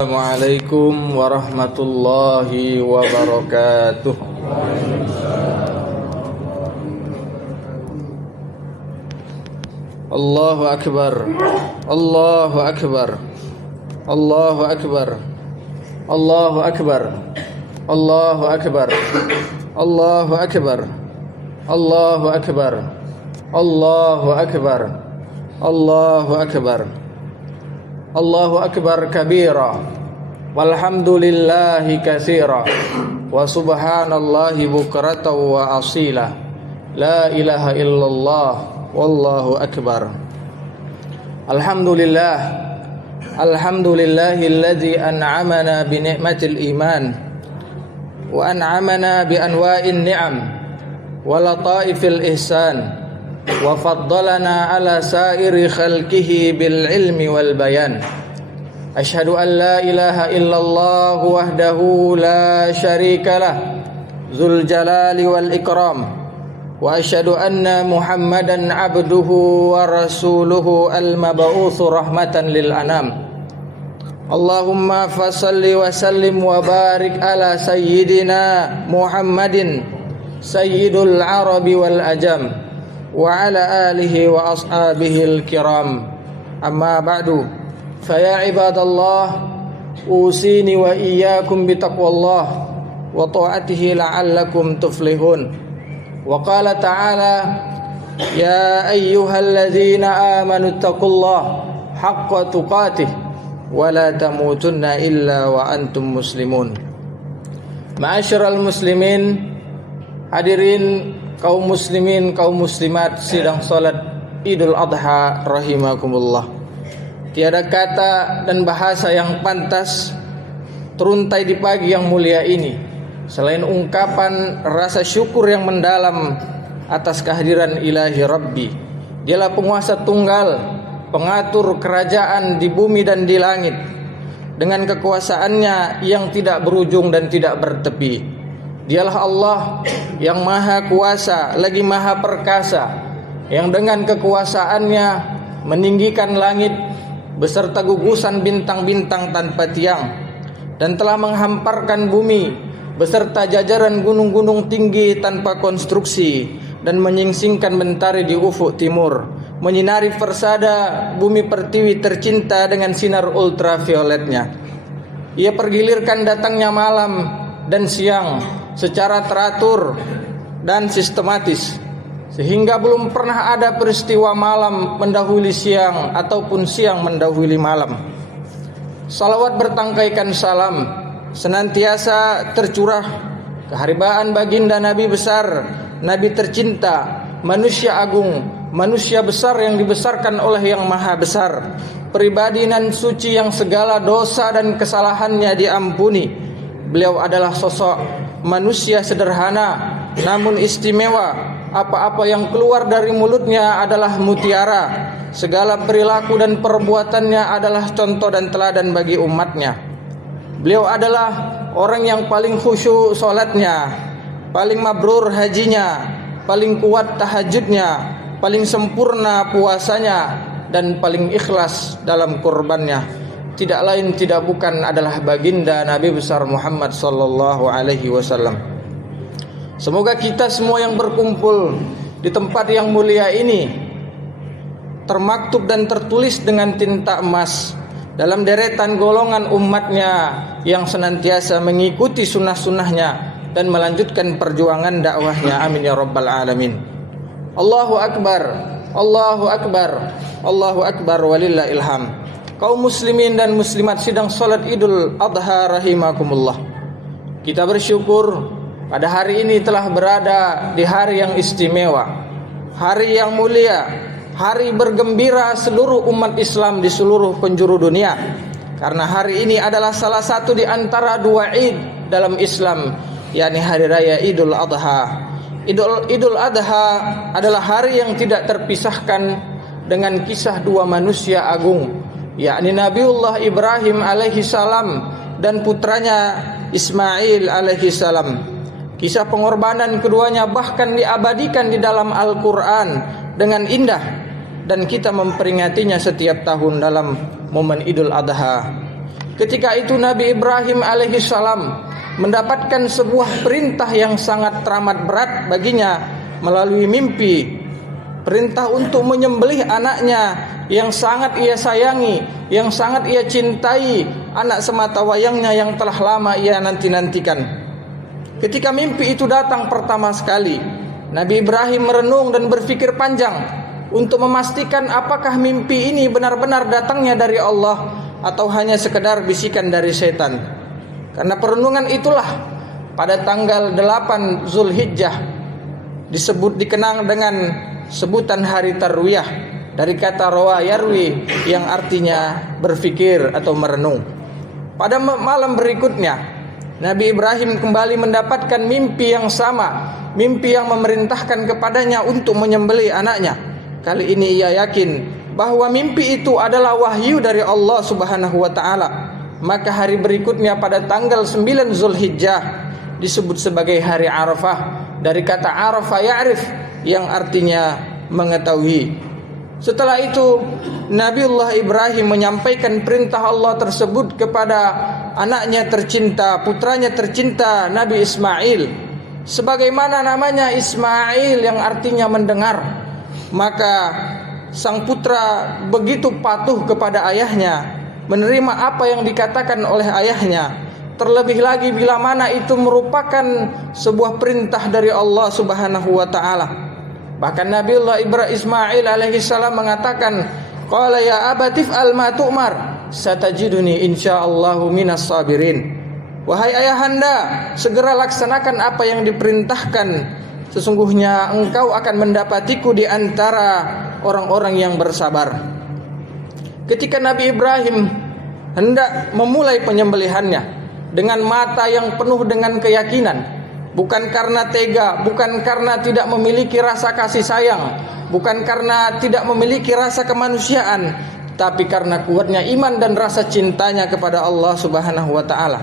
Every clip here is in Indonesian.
Assalamualaikum warahmatullahi wabarakatuh. Allahu akbar. Allahu akbar. Allahu akbar. Allahu akbar. Allahu akbar. Allahu akbar. Allahu akbar. Allahu akbar. Allahu akbar. Allahu akbar kabira, walhamdulillahi katsira, wa subhanallahi bukratan wa asila, la ilaha illallah, wallahu akbar. Alhamdulillah, alhamdulillahilladzi an'amana bi ni'matil iman wa an'amana bi anwa'in ni'am wa lataifil ihsan wa faddalana ala sairi khalqihi bil ilmi wal bayan. Asyhadu an la ilaha illallah wahdahu la syarika lah, dzul jalali wal ikram, wa asyhadu anna Muhammadan abduhu wa rasuluhu al mab'utsu rahmatan lil anam. Allahumma fassalli wa sallim wa barik ala sayyidina Muhammadin sayyidul arabi wal ajam wa ala alihi wa ashabihil kiram. Amma ba'du. Faya ibadallah, usini wa iyyakum bitaqwallah wa ta'atihi la'allakum tuflihun. Wa qala ta'ala, ya ayyuhalladzina amanu taqullaha haqqa tuqatih wa la tamutunna illa wa antum muslimun. Ma'asyiral muslimin, hadirin kaum muslimin, kaum muslimat sidang salat Idul Adha rahimakumullah. Tiada kata dan bahasa yang pantas teruntai di pagi yang mulia ini selain ungkapan rasa syukur yang mendalam atas kehadiran ilahi Rabbi. Dialah penguasa tunggal, pengatur kerajaan di bumi dan di langit, dengan kekuasaannya yang tidak berujung dan tidak bertepi. Dialah Allah yang maha kuasa lagi maha perkasa, yang dengan kekuasaannya meninggikan langit beserta gugusan bintang-bintang tanpa tiang, dan telah menghamparkan bumi beserta jajaran gunung-gunung tinggi tanpa konstruksi, dan menyingsingkan mentari di ufuk timur, menyinari persada bumi pertiwi tercinta dengan sinar ultravioletnya. Ia pergilirkan datangnya malam dan siang secara teratur dan sistematis, sehingga belum pernah ada peristiwa malam mendahului siang ataupun siang mendahului malam. Salawat bertangkaikan salam senantiasa tercurah keharibaan baginda Nabi besar, Nabi tercinta, manusia agung, manusia besar yang dibesarkan oleh yang maha besar, pribadi nan suci yang segala dosa dan kesalahannya diampuni. Beliau adalah sosok manusia sederhana namun istimewa. Apa-apa yang keluar dari mulutnya adalah mutiara. Segala perilaku dan perbuatannya adalah contoh dan teladan bagi umatnya. Beliau adalah orang yang paling khusyuk solatnya, paling mabrur hajinya, paling kuat tahajudnya, paling sempurna puasanya, dan paling ikhlas dalam kurbannya. Tidak lain tidak bukan adalah baginda Nabi besar Muhammad sallallahu alaihi wasallam. Semoga kita semua yang berkumpul di tempat yang mulia ini termaktub dan tertulis dengan tinta emas dalam deretan golongan umatnya yang senantiasa mengikuti sunnah-sunnahnya dan melanjutkan perjuangan dakwahnya. Amin ya rabbal alamin. Allahu akbar, Allahu akbar, Allahu akbar walillahil hamd. Kaum muslimin dan muslimat sidang salat Idul Adha rahimakumullah. Kita bersyukur pada hari ini telah berada di hari yang istimewa, hari yang mulia, hari bergembira seluruh umat Islam di seluruh penjuru dunia. Karena hari ini adalah salah satu di antara dua Id dalam Islam, yakni hari raya Idul Adha. Idul Adha adalah hari yang tidak terpisahkan dengan kisah dua manusia agung, yakni Nabiullah Ibrahim alaihi salam dan putranya Ismail alaihi salam. Kisah pengorbanan keduanya bahkan diabadikan di dalam Al-Quran dengan indah, dan kita memperingatinya setiap tahun dalam momen Idul Adha. Ketika itu Nabi Ibrahim alaihi salam mendapatkan sebuah perintah yang sangat teramat berat baginya melalui mimpi. Perintah untuk menyembelih anaknya yang sangat ia sayangi, yang sangat ia cintai, anak semata wayangnya yang telah lama ia nanti-nantikan. Ketika mimpi itu datang pertama sekali, Nabi Ibrahim merenung dan berpikir panjang untuk memastikan apakah mimpi ini benar-benar datangnya dari Allah atau hanya sekedar bisikan dari setan. Karena perenungan itulah pada tanggal 8 Zulhijjah dikenang dengan sebutan hari Tarwiyah, dari kata rawa yarwi yang artinya berpikir atau merenung. Pada malam berikutnya Nabi Ibrahim kembali mendapatkan mimpi yang sama, mimpi yang memerintahkan kepadanya untuk menyembelih anaknya. Kali ini ia yakin bahwa mimpi itu adalah wahyu dari Allah Subhanahu wa taala. Maka hari berikutnya pada tanggal 9 Zulhijjah disebut sebagai hari Arafah, dari kata Arafah ya'rif yang artinya mengetahui. Setelah itu Nabiullah Ibrahim menyampaikan perintah Allah tersebut kepada anaknya tercinta, putranya tercinta Nabi Ismail. Sebagaimana namanya Ismail yang artinya mendengar, maka sang putra begitu patuh kepada ayahnya menerima apa yang dikatakan oleh ayahnya, terlebih lagi bila mana itu merupakan sebuah perintah dari Allah Subhanahu wa taala. Bahkan Nabiullah Ismail alaihi salam mengatakan, qala ya abatif al ma tu'mar satajiduni insyaallahu minas sabirin. Wahai ayahanda, segera laksanakan apa yang diperintahkan, sesungguhnya engkau akan mendapatiku di antara orang-orang yang bersabar. Ketika Nabi Ibrahim hendak memulai penyembelihannya dengan mata yang penuh dengan keyakinan, bukan karena tega, bukan karena tidak memiliki rasa kasih sayang, bukan karena tidak memiliki rasa kemanusiaan, tapi karena kuatnya iman dan rasa cintanya kepada Allah Subhanahu wa taala.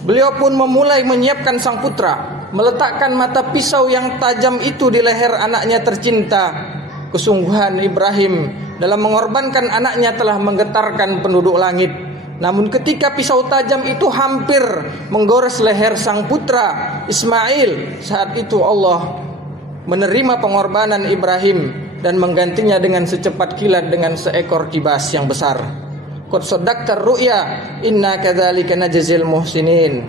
Beliau pun memulai menyiapkan sang putra, meletakkan mata pisau yang tajam itu di leher anaknya tercinta. Kesungguhan Ibrahim dalam mengorbankan anaknya telah menggetarkan penduduk langit. Namun ketika pisau tajam itu hampir menggores leher sang putra Ismail, saat itu Allah menerima pengorbanan Ibrahim dan menggantinya dengan secepat kilat dengan seekor kibas yang besar. Qad saddaqta ru'ya inna kadzalika najzil muhsinin.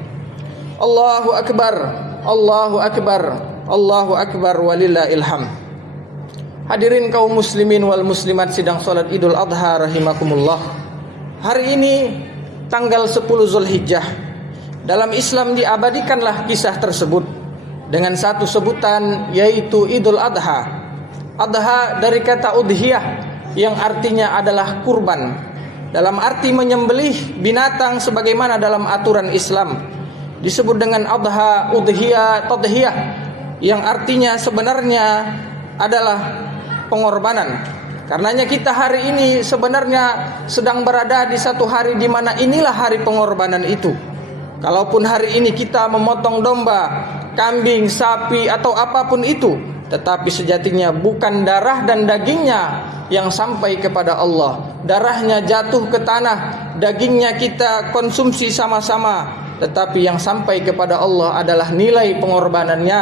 Allahu akbar, Allahu akbar, Allahu akbar walillahil hamd. Hadirin kaum muslimin wal muslimat sidang salat Idul Adha rahimakumullah. Hari ini tanggal 10 Zulhijjah, dalam Islam diabadikanlah kisah tersebut dengan satu sebutan, yaitu Idul Adha. Adha dari kata udhiyah yang artinya adalah kurban, dalam arti menyembelih binatang sebagaimana dalam aturan Islam. Disebut dengan adha, udhiyah, tadhiyah, yang artinya sebenarnya adalah pengorbanan. Karenanya kita hari ini sebenarnya sedang berada di satu hari di mana inilah hari pengorbanan itu. Kalaupun hari ini kita memotong domba, kambing, sapi atau apapun itu, tetapi sejatinya bukan darah dan dagingnya yang sampai kepada Allah. Darahnya jatuh ke tanah, dagingnya kita konsumsi sama-sama, tetapi yang sampai kepada Allah adalah nilai pengorbanannya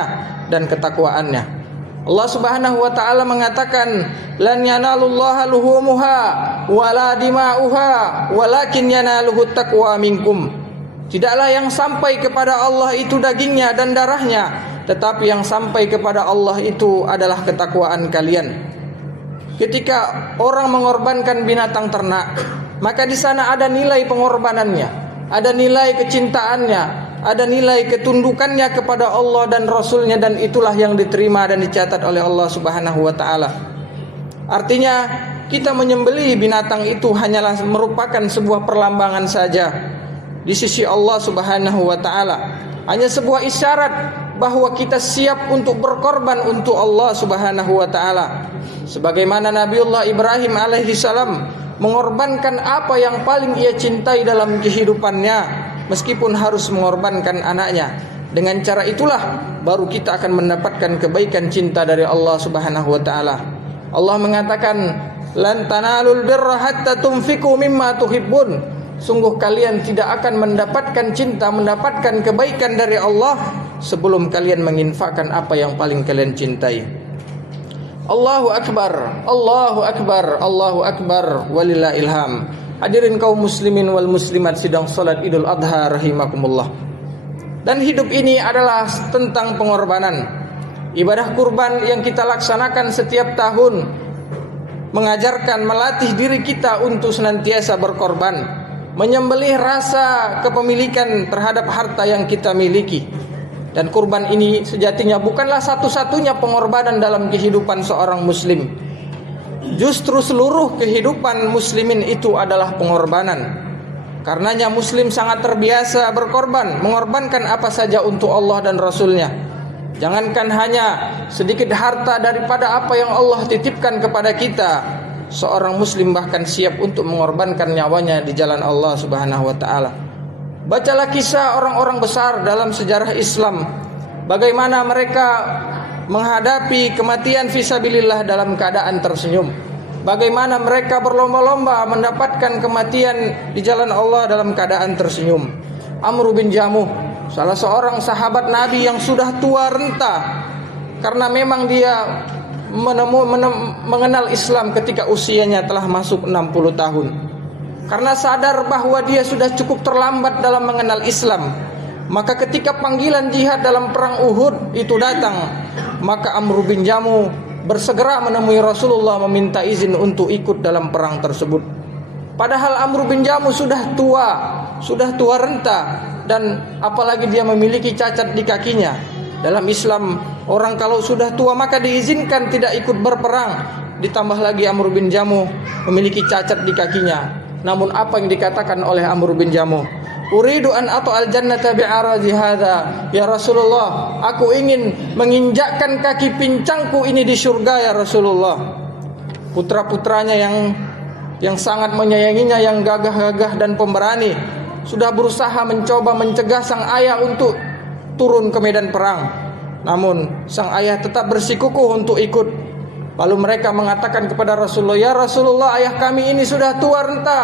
dan ketakwaannya. Allah Subhanahu wa taala mengatakan, lan yanalullaha luhumuha wala dima'uha walakin yanaluhu taqwa minkum. Tidaklah yang sampai kepada Allah itu dagingnya dan darahnya, tetapi yang sampai kepada Allah itu adalah ketakwaan kalian. Ketika orang mengorbankan binatang ternak, maka di sana ada nilai pengorbanannya, ada nilai kecintaannya, ada nilai ketundukannya kepada Allah dan Rasulnya, dan itulah yang diterima dan dicatat oleh Allah Subhanahu wa ta'ala. Artinya kita menyembelih binatang itu hanyalah merupakan sebuah perlambangan saja di sisi Allah Subhanahu wa ta'ala, hanya sebuah isyarat bahwa kita siap untuk berkorban untuk Allah Subhanahu wa ta'ala. Sebagaimana Nabiullah Ibrahim alaihi salam mengorbankan apa yang paling ia cintai dalam kehidupannya, meskipun harus mengorbankan anaknya. Dengan cara itulah baru kita akan mendapatkan kebaikan cinta dari Allah Subhanahu wa ta'ala. Allah mengatakan, lan tanalul birra hatta tunfiqu mimma tuhibbun. Sungguh kalian tidak akan mendapatkan cinta, mendapatkan kebaikan dari Allah sebelum kalian menginfakkan apa yang paling kalian cintai. Allahu akbar, Allahu akbar, Allahu akbar walillahil hamd. Hadirin kaum muslimin wal muslimat sidang salat Idul Adha rahimakumullah. Dan hidup ini adalah tentang pengorbanan. Ibadah kurban yang kita laksanakan setiap tahun mengajarkan, melatih diri kita untuk senantiasa berkorban, menyembelih rasa kepemilikan terhadap harta yang kita miliki. Dan kurban ini sejatinya bukanlah satu-satunya pengorbanan dalam kehidupan seorang muslim. Justru seluruh kehidupan muslimin itu adalah pengorbanan. Karenanya muslim sangat terbiasa berkorban, mengorbankan apa saja untuk Allah dan Rasulnya. Jangankan hanya sedikit harta daripada apa yang Allah titipkan kepada kita, seorang muslim bahkan siap untuk mengorbankan nyawanya di jalan Allah Subhanahu wa ta'ala. Bacalah kisah orang-orang besar dalam sejarah Islam, bagaimana mereka menghadapi kematian fisabilillah dalam keadaan tersenyum, bagaimana mereka berlomba-lomba mendapatkan kematian di jalan Allah dalam keadaan tersenyum. Amr bin Jamuh, salah seorang sahabat Nabi yang sudah tua renta, karena memang dia mengenal Islam ketika usianya telah masuk 60 tahun. karena sadar bahwa dia sudah cukup terlambat dalam mengenal Islam. Maka ketika panggilan jihad dalam perang Uhud itu datang, maka Amr bin Jamuh bersegera menemui Rasulullah meminta izin untuk ikut dalam perang tersebut. Padahal Amr bin Jamuh sudah tua renta, dan apalagi dia memiliki cacat di kakinya. Dalam Islam, orang kalau sudah tua maka diizinkan tidak ikut berperang. Ditambah lagi Amr bin Jamuh memiliki cacat di kakinya. Namun apa yang dikatakan oleh Amr bin Jamuh? Uridu an ata'al jannata bi'aradi hadha. Ya Rasulullah, aku ingin menginjakkan kaki pincangku ini di surga ya Rasulullah. Putra-putranya yang sangat menyayanginya, yang gagah-gagah dan pemberani, sudah berusaha mencoba mencegah sang ayah untuk turun ke medan perang. Namun sang ayah tetap bersikukuh untuk ikut. Lalu mereka mengatakan kepada Rasulullah, "Ya Rasulullah, ayah kami ini sudah tua renta.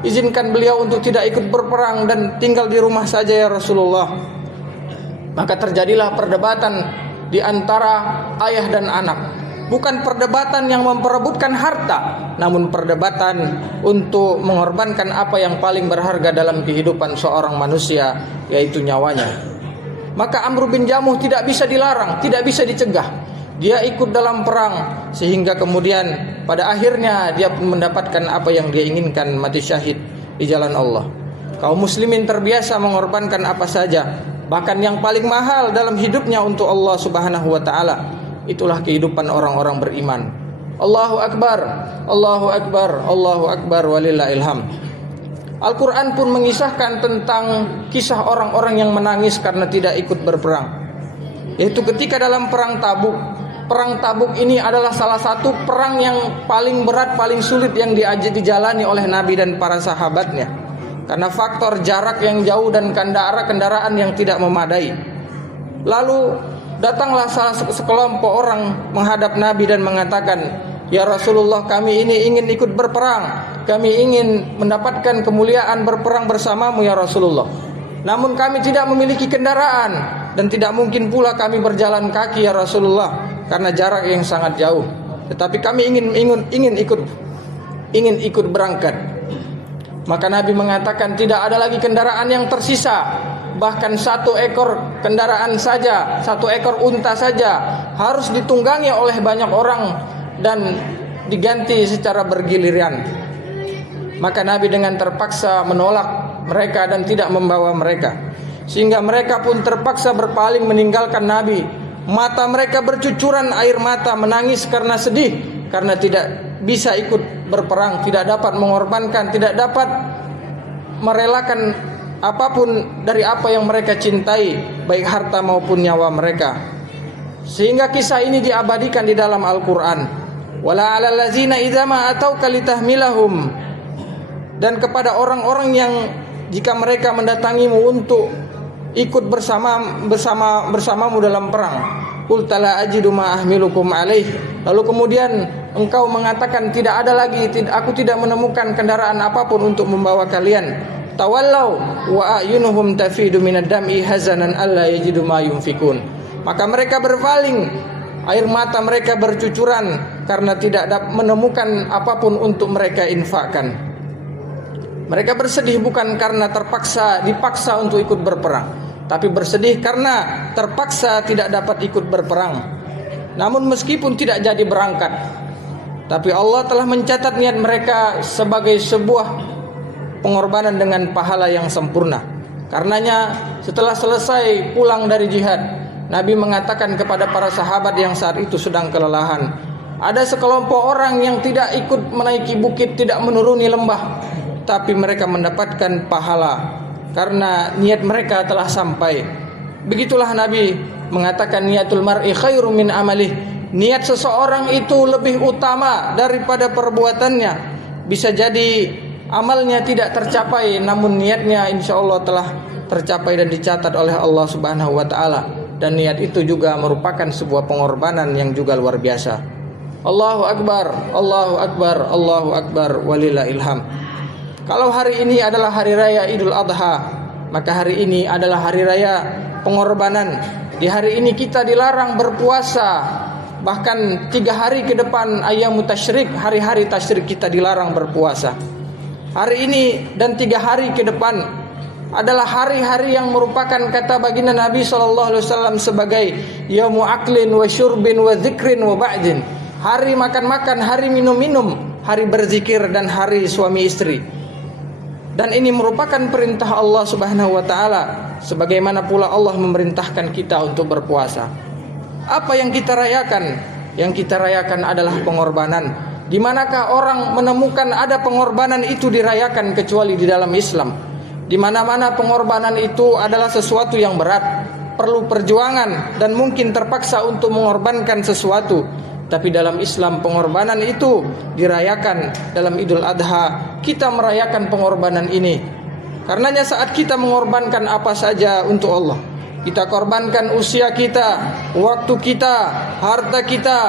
Izinkan beliau untuk tidak ikut berperang dan tinggal di rumah saja ya Rasulullah." Maka terjadilah perdebatan di antara ayah dan anak. Bukan perdebatan yang memperebutkan harta, namun perdebatan untuk mengorbankan apa yang paling berharga dalam kehidupan seorang manusia, yaitu nyawanya. Maka Amr bin Jamuh tidak bisa dilarang, tidak bisa dicegah. Dia ikut dalam perang, sehingga kemudian pada akhirnya dia pun mendapatkan apa yang dia inginkan, mati syahid di jalan Allah. Kaum muslimin terbiasa mengorbankan apa saja, bahkan yang paling mahal dalam hidupnya untuk Allah Subhanahu wa taala. Itulah kehidupan orang-orang beriman. Allahu Akbar, Allahu Akbar, Allahu Akbar, walillahil hamd. Al-Quran pun mengisahkan tentang kisah orang-orang yang menangis karena tidak ikut berperang, yaitu ketika dalam perang Tabuk. Perang Tabuk ini adalah salah satu perang yang paling berat, paling sulit yang dijalani oleh Nabi dan para sahabatnya, karena faktor jarak yang jauh dan kendaraan yang tidak memadai. Lalu datanglah salah sekelompok orang menghadap Nabi dan mengatakan, "Ya Rasulullah, kami ini ingin ikut berperang. Kami ingin mendapatkan kemuliaan berperang bersamamu ya Rasulullah. Namun kami tidak memiliki kendaraan dan tidak mungkin pula kami berjalan kaki ya Rasulullah, karena jarak yang sangat jauh. Tetapi kami ingin ikut berangkat." Maka Nabi mengatakan, tidak ada lagi kendaraan yang tersisa. Bahkan satu ekor kendaraan saja, satu ekor unta saja harus ditunggangi oleh banyak orang dan diganti secara bergiliran. Maka Nabi dengan terpaksa menolak mereka dan tidak membawa mereka, sehingga mereka pun terpaksa berpaling meninggalkan Nabi. Mata mereka bercucuran air mata, menangis karena sedih, karena tidak bisa ikut berperang, tidak dapat mengorbankan, tidak dapat merelakan apapun dari apa yang mereka cintai, baik harta maupun nyawa mereka. Sehingga kisah ini diabadikan di dalam Al-Quran. Wala 'alal ladzina idza ma atauka litahmilahum. Dan kepada orang-orang yang jika mereka mendatangimu untuk ikut bersamamu dalam perang, qul la ajidu ma ahmilukum alaih. Lalu kemudian engkau mengatakan, tidak ada lagi, aku tidak menemukan kendaraan apapun untuk membawa kalian. Tawallau wa ayunuhum tafidu minad dam'i hazanan alla yajidu ma yunfikun. Maka mereka berpaling, air mata mereka bercucuran karena tidak menemukan apapun untuk mereka infakkan. Mereka bersedih bukan karena dipaksa untuk ikut berperang, tapi bersedih karena terpaksa tidak dapat ikut berperang. Namun meskipun tidak jadi berangkat, tapi Allah telah mencatat niat mereka sebagai sebuah pengorbanan dengan pahala yang sempurna. Karenanya setelah selesai pulang dari jihad, Nabi mengatakan kepada para sahabat yang saat itu sedang kelelahan, ada sekelompok orang yang tidak ikut menaiki bukit, tidak menuruni lembah, tapi mereka mendapatkan pahala karena niat mereka telah sampai. Begitulah Nabi mengatakan, niatul mar'i khairum min amalih. Niat seseorang itu lebih utama daripada perbuatannya. Bisa jadi amalnya tidak tercapai, namun niatnya insya Allah telah tercapai dan dicatat oleh Allah Subhanahu wa ta'ala. Dan niat itu juga merupakan sebuah pengorbanan yang juga luar biasa. Allahu Akbar, Allahu Akbar, Allahu Akbar, walillahil hamd. Kalau hari ini adalah hari raya Idul Adha, maka hari ini adalah hari raya pengorbanan. Di hari ini kita dilarang berpuasa. Bahkan 3 hari ke depan ayyamu tasyrik, hari-hari tasyrik kita dilarang berpuasa. Hari ini dan 3 hari ke depan adalah hari-hari yang merupakan kata baginda Nabi SAW sebagai yaumu aklin wa syurbin wa dzikrin wa ba'din. Hari makan-makan, hari minum-minum, hari berzikir dan hari suami istri. Dan ini merupakan perintah Allah Subhanahu wa taala, sebagaimana pula Allah memerintahkan kita untuk berpuasa. Apa yang kita rayakan? Yang kita rayakan adalah pengorbanan. Di manakah orang menemukan ada pengorbanan itu dirayakan kecuali di dalam Islam? Di mana-mana pengorbanan itu adalah sesuatu yang berat, perlu perjuangan dan mungkin terpaksa untuk mengorbankan sesuatu. Tapi dalam Islam pengorbanan itu dirayakan. Dalam Idul Adha kita merayakan pengorbanan ini. Karenanya saat kita mengorbankan apa saja untuk Allah, kita korbankan usia kita, waktu kita, harta kita,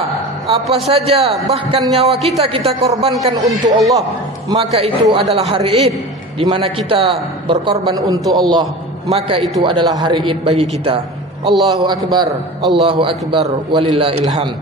apa saja, bahkan nyawa kita korbankan untuk Allah, maka itu adalah hari Id. Di mana kita berkorban untuk Allah, maka itu adalah hari Id bagi kita. Allahu Akbar, Allahu Akbar, walillahil hamd.